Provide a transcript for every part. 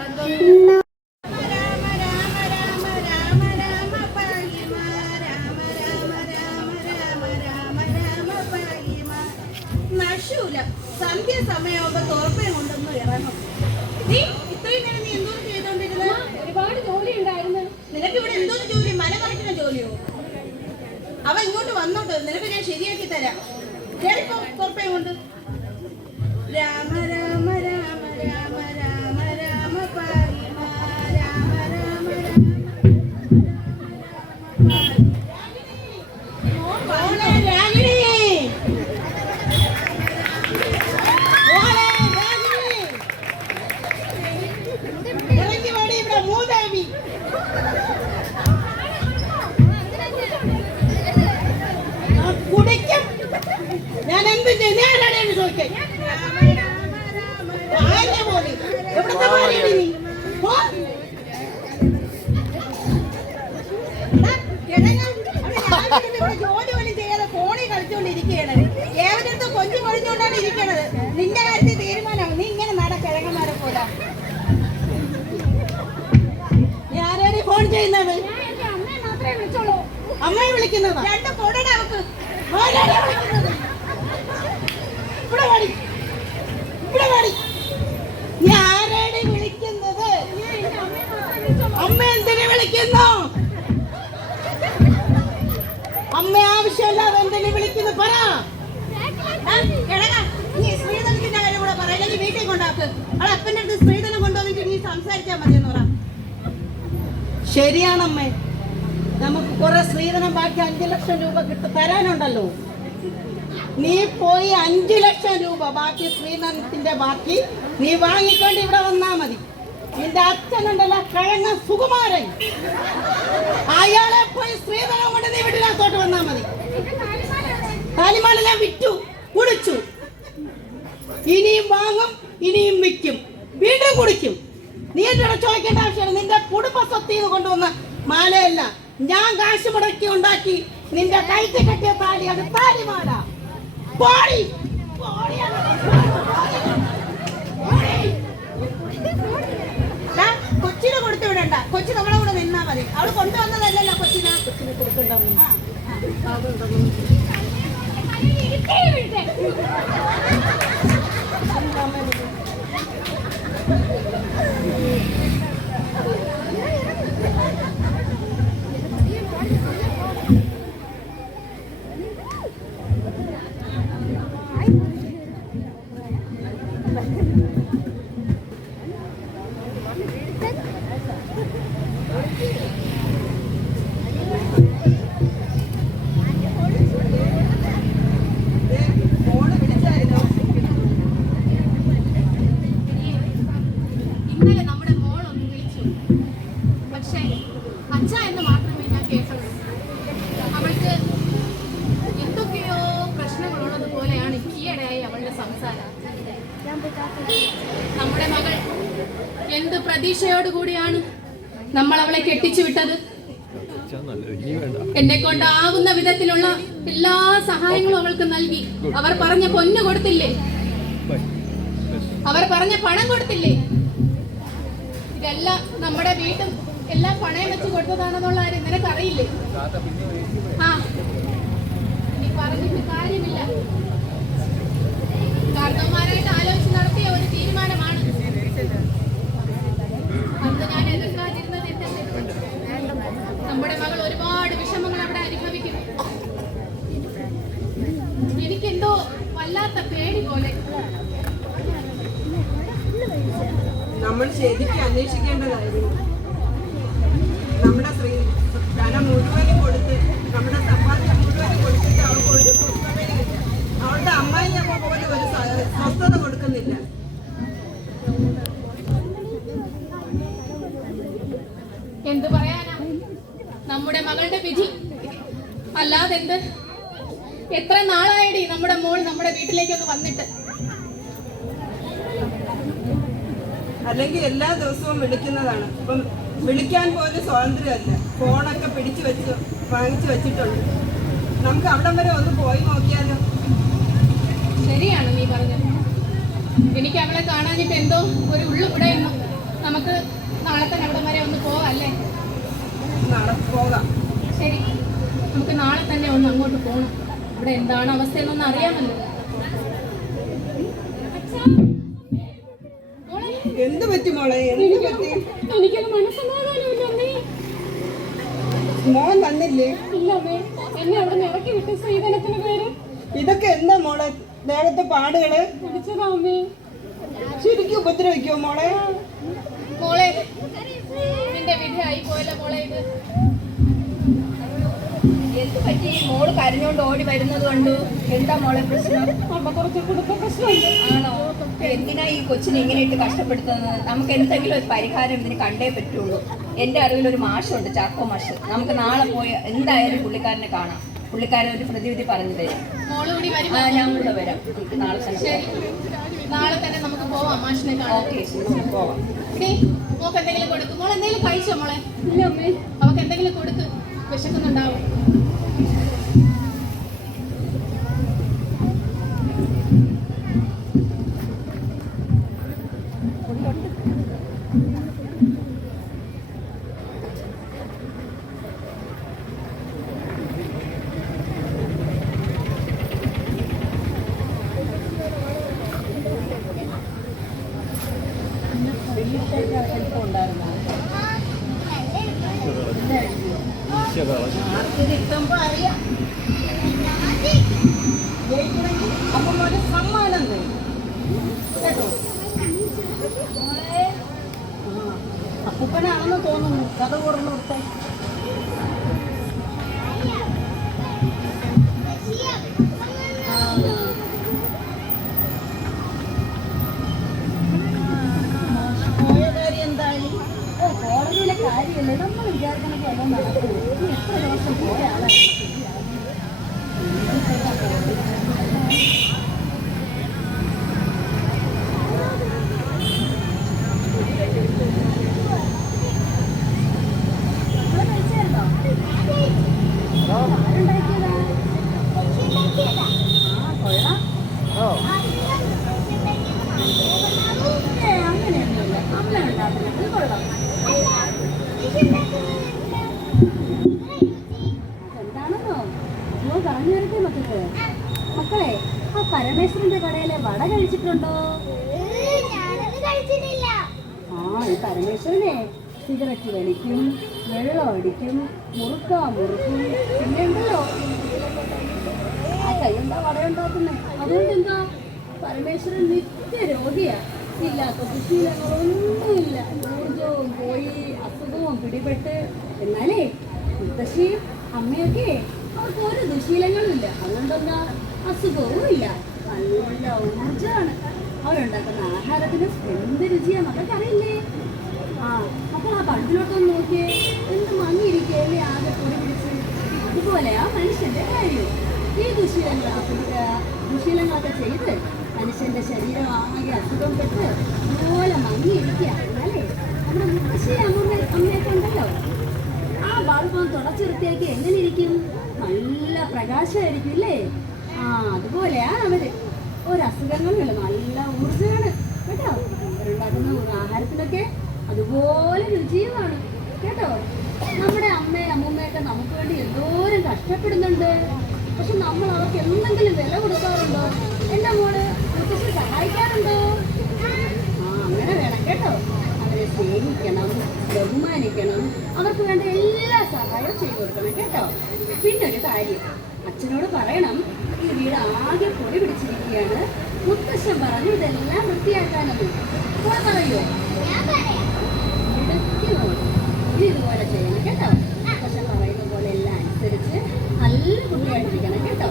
Bandol. ഞാൻ എന്ത് ഞാൻ ചോദിക്കാൻ പോലെ എവിടുത്തെ ഭാര്യയാണ് അമ്മയെ വിളിക്കുന്നത്. രണ്ട് കൊടടാ അവക്ക് വാടി. വാടി. അമ്മ എന്തിനു വിളിക്കുന്നു? അമ്മ ആവശ്യമില്ലാതെ എന്തിനു വിളിക്കുന്നു? പറ. നീ കൊണ്ടാക്ക്. അടുത്ത് നീ പറ. ശരിയാണമ്മേ നമുക്ക് കുറെ സ്ത്രീധനം ബാക്കി അഞ്ചു ലക്ഷം രൂപ കിട്ട തരാനുണ്ടല്ലോ. നീ പോയി അഞ്ചു ലക്ഷം രൂപ ബാക്കി സ്ത്രീധനത്തിന്റെ ബാക്കി നീ വാങ്ങിക്കൊണ്ട് ഇവിടെ വന്നാ മതി. നിന്റെ അച്ഛനുണ്ടല്ലോ കിഴങ്ങ സുകുമാരൻ. അയാളെ പോയി സ്ത്രീധനം കൊണ്ട് നീ വീട്ടിനകത്തോട്ട് വന്നാ മതി? താലിമാലെല്ലാം വിറ്റു കുടിച്ചു. ഇനിയും വാങ്ങും ഇനിയും വിൽക്കും. വീണ്ടും കുടിക്കും. നീ ചോദിക്കേണ്ട ആവശ്യമില്ല. നിന്റെ കുടുംബ സ്വത്തിൽ കൊണ്ടുവന്ന മാലയല്ല. ഞാൻ കാശ് മുടക്കി ഉണ്ടാക്കി നിന്റെ കൈക്ക് കെട്ടിയ താലിയാണ് താലിമാല. പോടി. കൊച്ചിന് കൊടുത്തു വിടണ്ട. കൊച്ചി നമ്മളെ കൂടെ നിന്നാ മതി. അവൾ കൊണ്ടുവന്നതല്ലല്ലോ കൊച്ചിനെ. കൊച്ചിനെ കൊടുക്കണ്ട ആ, ആ. അല്ലെങ്കിൽ ഇരിക്കേ വീട്ടെ. ഇന്നലെ നമ്മുടെ മോൾ ഒന്ന് വിളിച്ചു പക്ഷേ അച്ഛ എന്ന് മാത്രമേ ഞാൻ കേട്ടുള്ളൂ അവൾക്ക് എന്തൊക്കെയോ പ്രശ്നങ്ങളുള്ളത് പോലെയാണ് ഈയിടെയായി അവളുടെ സംസാരം നമ്മുടെ മകൾ എന്ത് പ്രതീക്ഷയോടുകൂടിയാണ് നമ്മൾ അവളെ കെട്ടിച്ചു വിട്ടത്? എന്നെ കൊണ്ടാവുന്ന വിധത്തിലുള്ള എല്ലാ സഹായങ്ങളും അവൾക്ക് നൽകി. അവർ പറഞ്ഞ പൊന്നു കൊടുത്തില്ലേ? അവർ പറഞ്ഞ പണം കൊടുത്തില്ലേ? ഇതെല്ലാം നമ്മുടെ വീട്ടും എല്ലാം പണയം വെച്ച് കൊടുത്തതാണെന്നുള്ള കാര്യം നിനക്കറിയില്ലേ? ആ. നീ പറഞ്ഞിട്ട് കാര്യമില്ല. കാരണവന്മാരായിട്ട് ആലോചിച്ച് നടത്തിയ ഒരു തീരുമാനമാണ്. അന്ന് ഞാൻ എതിർക്കാതിരുന്നത്. നമ്മുടെ മകൾ ഒരുപാട് വിഷമങ്ങൾ അവിടെ അനുഭവിക്കുന്നു എനിക്കെന്തോ വല്ലാത്ത പേടി പോലെ നമ്മൾ ശരിക്കും അന്വേഷിക്കേണ്ടതായിരുന്നു നമ്മുടെ സ്ത്രീ ധനം മുഴുവനും കൊടുത്ത് നമ്മുടെ സമ്പാദ്യം മുഴുവനും കൊടുത്തിട്ട് അവൾക്ക് ഒരു സ്വസ്ഥതയും അവളുടെ അമ്മായിയമ്മ പോലും ഒരു സ- സ്വസ്ഥത കൊടുക്കുന്നില്ല എന്ത് പറയാനാ നമ്മുടെ മകളുടെ വിധി അല്ലാതെ എന്ത് എത്ര നാളായടി നമ്മുടെ മോൾ നമ്മുടെ വീട്ടിലേക്കൊന്ന് വന്നിട്ട്. അല്ലെങ്കിൽ എല്ലാ ദിവസവും വിളിക്കുന്നതാണ്. ഇപ്പം വിളിക്കാൻ പോലും സ്വാതന്ത്ര്യമല്ല. ഫോണൊക്കെ പിടിച്ചു വെച്ച് വാങ്ങിച്ചു വെച്ചിട്ടുണ്ട്. നമുക്ക് അവിടം വരെ ഒന്ന് പോയി നോക്കിയാലോ? ശരിയാണ് നീ പറഞ്ഞത്. എനിക്ക് അവളെ കാണാനിട്ട് എന്തോ ഒരു ഉള്ളു കൂടെ നമുക്ക് നാളെ തന്നെ അവിടെ വരെ ഒന്ന് പോവാല്ലേ നാളെ പോകാം. ശരി. നമുക്ക് നാളെ തന്നെ ഒന്ന് അങ്ങോട്ട് പോകണം ഇവിടെ എന്താണ് അവസ്ഥ എന്നൊന്ന് അറിയാമല്ലോ മോളെ എന്ത് പറ്റി മോളെ? എന്ത് പറ്റി? എനിക്കത് മനസ്സമാധാനമില്ല അമ്മേ. മോൻ വന്നില്ലേ? ഇല്ല അമ്മേ. എന്നെ അവിടെ നിന്ന് ഇറക്കി വിട്ട് സ്ത്രീധനത്തിന് പേര്. ഇതൊക്കെ എന്താ മോളെ? ദേഹത്തെ പാടുകൾ? പിടിച്ചതാ അമ്മേ. ശരിക്കും ഉപദ്രവിക്കോ മോളെ? മോളെ നിന്റെ വിധി ആയി പോയല്ലോ മോളെ ഇത്. എന്ത് പറ്റി മോൾ കരഞ്ഞോണ്ട് ഓടി വരുന്നത് കൊണ്ട്. എന്താ മോളെ പ്രശ്നം? അമ്മ കുറച്ച് കുടുംബ പ്രശ്നമുണ്ട് ആണോ എന്തിനാ ഈ കൊച്ചിനെ ഇങ്ങനെ ഇട്ട് കഷ്ടപ്പെടുത്തുന്നത്? നമുക്ക് എന്തെങ്കിലും ഒരു പരിഹാരം ഇതിന് കണ്ടേ പറ്റുള്ളൂ. എന്റെ അറിവിൽ ഒരു മാഷുണ്ട് ചാക്കോ മാഷ്. നമുക്ക് നാളെ പോയി എന്തായാലും പുള്ളിക്കാരനെ കാണാം. പുള്ളിക്കാരൻ ഒരു പ്രതിവിധി പറഞ്ഞു തരും. മോൾ കൂടി വരും. ആ ഞാൻ കൂടെ വരാം. നമുക്ക് നാളെ തന്നെ നാളെ തന്നെ നമുക്ക് പോവാം മാഷിനെ കാണാം ഓക്കെ ശരി പോവാം. മോക്ക് എന്തെങ്കിലും കൊടുക്കും. മോൾ എന്തെങ്കിലും കഴിച്ചോ മോളെ? ഇല്ല അമ്മേ. അവക്ക് എന്തെങ്കിലും കൊടുക്ക്. വിശക്കുന്നുണ്ടാവും. ആർക്ക് അമ്മമാര് സമ്മാനം തരും കേട്ടോ അപ്പൂപ്പനാണെന്ന് തോന്നുന്നു. കഥ തുറന്നു കൊടുത്തേ കാര്യമല്ലേ. നമ്മൾ വിചാരിക്കണത് എല്ലാം നടക്കും ഇനി എത്ര ദിവസം പോയാണ് അങ്ങനെയൊന്നുമില്ല പറഞ്ഞു തരട്ടെ മക്കൾക്ക് മക്കളെ ആ പരമേശ്വരന്റെ കടയിലെ വട കഴിച്ചിട്ടുണ്ടോ? ആ ഈ പരമേശ്വരനെ സിഗരറ്റ് വലിക്കും വെള്ളം അടിക്കും മുറുക്ക മുറുക്കും. പിന്നെ ഉണ്ടല്ലോ ആ കൈയുണ്ടാ വട ഉണ്ടാക്കുന്നേ? അതുകൊണ്ട് എന്താ പരമേശ്വരൻ നിത്യ രോഗിയാ ഇല്ലാത്ത ദുശീലങ്ങളൊന്നുമില്ല ഊർജവും പോയി അസുഖവും പിടിപെട്ട്. എന്നാലേ മുത്തശ്ശിയും അമ്മയൊക്കെ അവർക്ക് ഒരു ദുശീലങ്ങളും ഇല്ല അതുകൊണ്ടെന്താ? അസുഖവും ഇല്ല. നല്ല ഊർജമാണ് അവരുണ്ടാക്കുന്ന ആഹാരത്തിന് എന്ത് രുചിയാ? മക്കൾക്ക് അറിയില്ലേ? ആ അപ്പോൾ ആ പണ്ടിലോട്ടൊന്ന് നോക്കിയേ. എന്ത് മങ്ങിയിരിക്കുകയല്ലേ ആകെ പൊടി പിടിച്ച് അതുപോലെ ആ മനുഷ്യന്റെ കാര്യം. ഈ ദുശീലങ്ങൾ ദുശീലങ്ങളൊക്കെ ചെയ്ത് മനുഷ്യന്റെ ശരീരം ആകെ അസുഖം പെട്ട് അതുപോലെ മങ്ങിയിരിക്കുക അമ്മ അമ്മയൊക്കെ ഉണ്ടല്ലോ. ആ ബാൾബം തുടച്ചു വൃത്തിയാക്കി എങ്ങനെ ഇരിക്കും? നല്ല പ്രകാശമായിരിക്കും ഇല്ലേ ആ അതുപോലെയാണ് അവർ. ഒരസുഖങ്ങളുമില്ല നല്ല ഊർജമാണ് കേട്ടോ? അവരുണ്ടാക്കുന്ന ആഹാരത്തിലൊക്കെ അതുപോലെ രുചിയുമാണ്. കേട്ടോ? നമ്മുടെ അമ്മയും അമ്മൂമ്മയൊക്കെ നമുക്ക് വേണ്ടി എന്തോരം കഷ്ടപ്പെടുന്നുണ്ട്. പക്ഷെ നമ്മൾ അവർക്ക് എന്തെങ്കിലും വില കൊടുക്കാറുണ്ടോ? എന്റെ മോൾ? സഹായിക്കാറുണ്ടോ? ആ അങ്ങനെ വേണം. കേട്ടോ? അവരെ സ്നേഹിക്കണം. ബഹുമാനിക്കണം. അവർക്ക് വേണ്ട എല്ലാ സഹായവും ചെയ്തു കൊടുക്കണം കേട്ടോ. പിന്നെ ഒരു കാര്യം. അച്ഛനോട് പറയണം ഈ വീട് ആകെ പൊടി പിടിച്ചിരിക്കുകയാണ്. മുത്തശ്ശൻ പറഞ്ഞു ഇതെല്ലാം വൃത്തിയാക്കാനെന്ന് മോൾ പറയോ? ഇടയ്ക്ക് നോക്ക്. ഇനി ഇതുപോലെ ചെയ്യണം കേട്ടോ. മുത്തശ്ശൻ പറയുന്ന പോലെ എല്ലാം അനുസരിച്ച് നല്ല കുട്ടിയായിട്ടിരിക്കണം കേട്ടോ.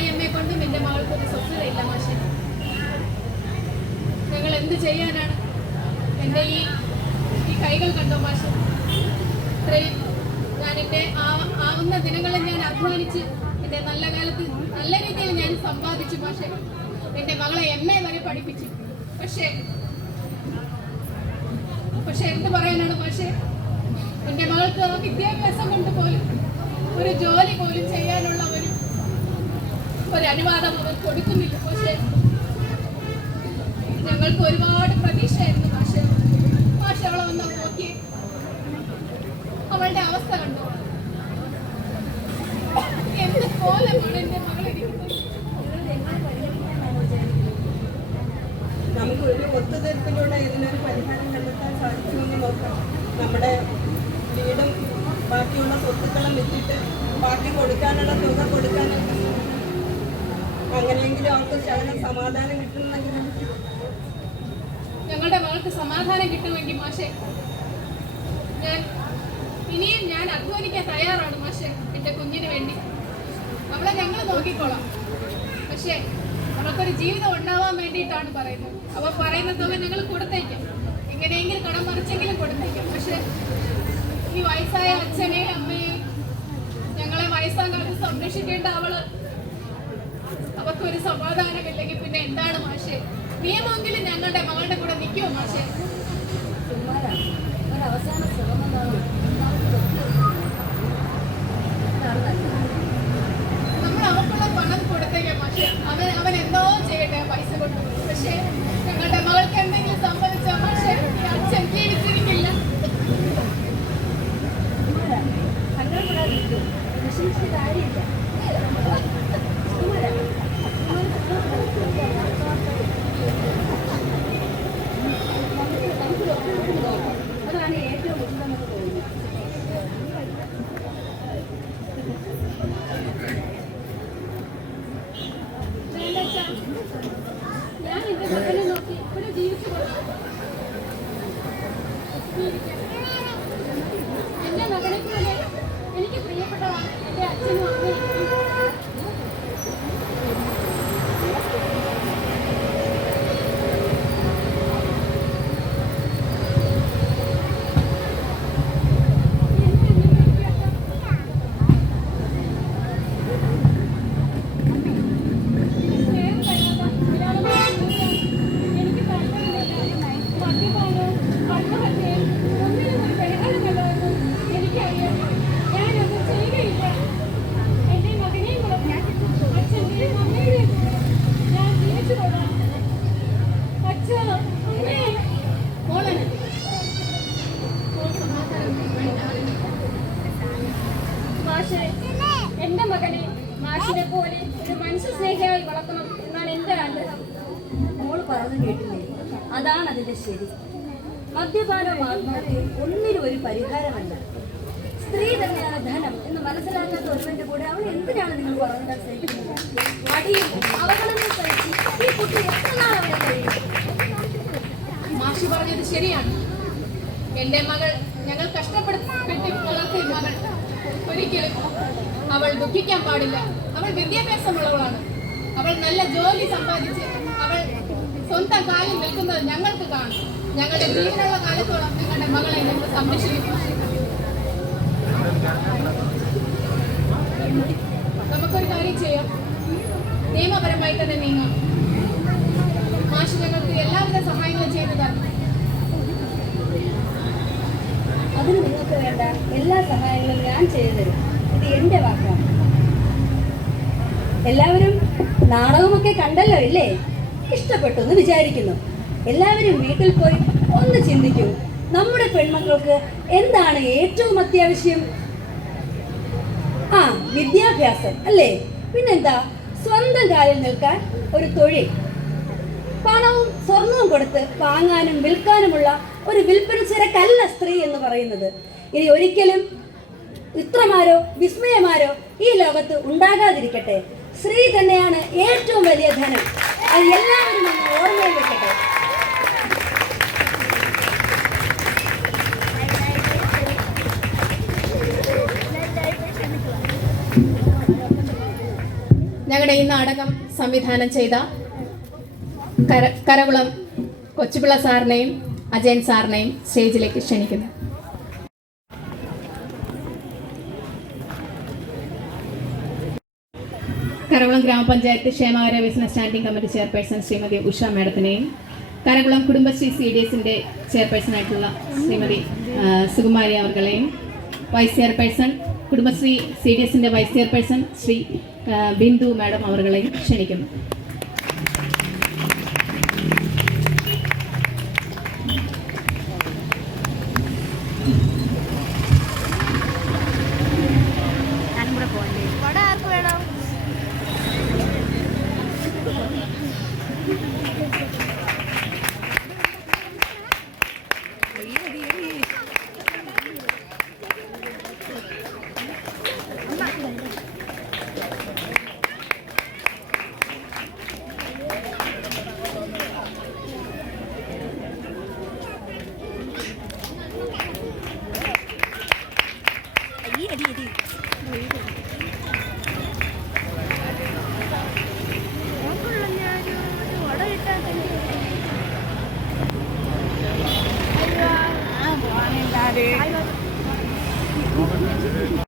അമ്മായി അമ്മയെ കൊണ്ടും എന്റെ മകൾക്ക് ഒരു സ്വസ്ഥതയില്ല മാഷെ. ഞങ്ങൾ എന്ത് ചെയ്യാനാണ്? എന്റെ ഈ ഈ കൈകൾ കണ്ടോ മാഷെ? ഇത്രയും ഞാൻ എന്റെ ആവുന്ന ദിനങ്ങളിൽ ഞാൻ അധ്വാനിച്ച് എന്റെ നല്ല കാലത്ത് നല്ല രീതിയിൽ ഞാൻ സമ്പാദിച്ചു പക്ഷേ എന്റെ മകളെ എം എ വരെ പക്ഷേ പക്ഷെ പറയാനാണ് പക്ഷേ എന്റെ മകൾക്ക് വിദ്യാഭ്യാസം കൊണ്ട് പോലും ഒരു ജോലി പോലും ചെയ്യാനുള്ള ഒരു അനുവാദം അവർ കൊടുക്കുന്നില്ല. പക്ഷേ ഞങ്ങൾക്ക് ഒരുപാട് പ്രതീക്ഷയായിരുന്നു പക്ഷേ പക്ഷെ അവളെ വന്ന് നോക്കി. അവളുടെ അവസ്ഥ കണ്ടു. എന്ത് കോലമാണ് എന്റെ മകളിരിക്കുന്നത് നമുക്ക് ഒരു ഒത്തുതീർപ്പിലൂടെ ഇതിനൊരു പരിഹാരം കണ്ടെത്താൻ സാധിക്കുമെന്ന് നോക്കാം നമ്മുടെ വീടും ബാക്കിയുള്ള സ്വത്തുക്കളും വിറ്റിട്ട് ബാക്കി കൊടുക്കാനുള്ള തുക കൊടുക്കാനുള്ള അങ്ങനെയെങ്കിലും അവർക്ക് ശകലം സമാധാനം കിട്ടുന്നെങ്കിൽ ഞങ്ങളുടെ മകൾക്ക് സമാധാനം കിട്ടുമെങ്കിൽ മാഷെ ഞാൻ ഇനിയും ഞാൻ അധ്വാനിക്കാൻ തയ്യാറാണ് മാഷെ എന്റെ കുഞ്ഞിന് വേണ്ടി. അവളെ ഞങ്ങൾ നോക്കിക്കോളാം. പക്ഷേ അവൾക്കൊരു ജീവിതം ഉണ്ടാവാൻ വേണ്ടിയിട്ടാണ് പറയുന്നത്. അവ പറയുന്ന തുക ഞങ്ങൾ കൊടുത്തേക്കാം. എങ്ങനെയെങ്കിലും കടം മറിച്ചെങ്കിലും കൊടുത്തേക്കാം. പക്ഷെ ഈ വയസ്സായ അച്ഛനെ അമ്മയെ ഞങ്ങളെ വയസ്സാം കാലത്ത് സംരക്ഷിക്കേണ്ട അവൾ അവർക്കൊരു സമാധാനമില്ലെങ്കിൽ പിന്നെ എന്താണ് മാഷെ? നിയമമെങ്കിലും ഞങ്ങളുടെ മകളുടെ കൂടെ നിൽക്കുമോ മാഷെ? നമ്മൾ അവർക്കുള്ള പണം കൊടുത്തേക്കാം മാഷെ അവൻ അവൻ എന്തോ ചെയ്യട്ടെ പൈസ കൊണ്ട് പക്ഷേ ഞങ്ങളുടെ മകൾക്ക് എന്തെങ്കിലും സംഭവിച്ചാൽ മാഷെ ഈ അച്ഛൻ ജീവിച്ചിരിക്കില്ല ചുമ്മാരാണ് സങ്കടപ്പെടാതിരിക്കും വിഷമിച്ചിട്ട് കാര്യമില്ല ചുമ്മാരാണ് അതാണ് ഏറ്റവും ഉത്തമെന്ന് തോന്നുന്നു വേണ്ട അച്ഛാ. ഞാൻ എന്റെ മകനെ നോക്കി ഇവിടെ ജീവിച്ചു കൊള്ളാം. ജീവിക്കാം. എന്റെ മകനെ പോലെ എനിക്ക് പ്രിയപ്പെട്ടതാണ് എന്റെ അച്ഛനും അമ്മയും എനിക്ക് താല്പര്യമില്ല മദ്യപാനോ ആത്മഹത്യയും ഒന്നിനും ഒരു പരിഹാരമല്ലെന്ന് എനിക്കറിയാം ഞാനൊന്നും ചെയ്യുകയില്ല എന്റെ മകനെയും കൂടെ അച്ഛന്റെയും അമ്മയുടെയും ഞാൻ ജീവിച്ചു കൊള്ളാം അച്ഛ അമ്മേ മോളെ മോൾ സമാധാനം മാഷെ എന്റെ മകനെ മാഷിനെ പോലെ ഒരു മനുഷ്യ സ്നേഹിയായി വളർത്തണം എന്നാണ് എന്റെ ആഗ്രഹം മോൾ പറഞ്ഞു കേട്ടില്ലേ അതാണ് അതിന്റെ ശരി മദ്യപാനവും ആത്മഹത്യയും ഒന്നിനും ഒരു പരിഹാരമല്ല സ്ത്രീ തന്നെയാണ് ധനം എന്ന് മനസ്സിലാക്കാത്ത ഒരുവന്റെ കൂടെ അവൾ എന്തിനാണ് നിങ്ങൾ പറഞ്ഞാൽ സഹിക്കുന്നത് അടിയും അവഗണനയും സഹിച്ച് ഈ കുട്ടി എത്ര നാൾ അവിടെ കഴിയും മാഷി പറഞ്ഞത് ശരിയാണ്. എന്റെ മകൾ ഞങ്ങൾ കഷ്ടപ്പെടുത്തി വളർത്തിയ മകൾ ഒരിക്കലും അവൾ ദുഃഖിക്കാൻ പാടില്ല. അവൾ വിദ്യാഭ്യാസമുള്ളവളാണ്. അവൾ നല്ല ജോലി സമ്പാദിച്ച് അവൾ സ്വന്തം കാലിൽ നിൽക്കുന്നത് ഞങ്ങൾക്ക് കാണും. ഞങ്ങളുടെ ജീവനുള്ള കാലത്തോളം ഞങ്ങളുടെ മകളെ ഞങ്ങൾ സംരക്ഷിക്കും. നമുക്കൊരു കാര്യം ചെയ്യാം. നിയമപരമായി തന്നെ നീങ്ങാം. ഞങ്ങൾക്ക് എല്ലാവിധ സഹായങ്ങളും ചെയ്തു അതിന് നിങ്ങൾക്ക് വേണ്ട എല്ലാ സഹായങ്ങളും ഞാൻ ചെയ്തു തരും. ഇത് എന്റെ വാക്കാണ്. എല്ലാവരും നാടകമൊക്കെ കണ്ടല്ലോ ഇല്ലേ? ഇഷ്ടപ്പെട്ടു എന്ന് വിചാരിക്കുന്നു. എല്ലാവരും വീട്ടിൽ പോയി ഒന്ന് ചിന്തിക്കൂ. നമ്മുടെ പെൺമക്കൾക്ക് എന്താണ് ഏറ്റവും അത്യാവശ്യം? ആ വിദ്യാഭ്യാസം അല്ലേ? പിന്നെന്താ? സ്വന്തം കാലിൽ നിൽക്കാൻ ഒരു തൊഴിൽ. പണവും സ്വർണവും കൊടുത്ത് വാങ്ങാനും വിൽക്കാനുമുള്ള ഒരു വിൽപ്പന ചരക്കല്ല സ്ത്രീ എന്ന് പറയുന്നത്. ഇനി ഒരിക്കലും ഇത്രമാരോ വിസ്മയമാരോ ഈ ലോകത്ത് ഉണ്ടാകാതിരിക്കട്ടെ. സ്ത്രീ തന്നെയാണ് ഏറ്റവും വലിയ ധനം. അത് എല്ലാവരും ഒന്ന് ഓർമ്മയിൽ വെക്കട്ടെ. ഞങ്ങളുടെ ഈ നാടകം സംവിധാനം ചെയ്ത കര കരകുളം കൊച്ചുപിള്ള സാറിനെയും അജയൻ സാറിനെയും സ്റ്റേജിലേക്ക് ക്ഷണിക്കുന്നു. കരകുളം ഗ്രാമപഞ്ചായത്ത് ക്ഷേമകര business standing committee chairperson Shrimati Usha മാഡത്തിനെയും Karakulam Kudumbashree C D എസിന്റെ ചെയർപേഴ്സണായിട്ടുള്ള Shrimati Sukumari അവർകളെയും vice chairperson Kudumbashree C D എസിന്റെ vice chairperson Shri Bindu madam അവർകളെയും ക്ഷണിക്കുന്നു.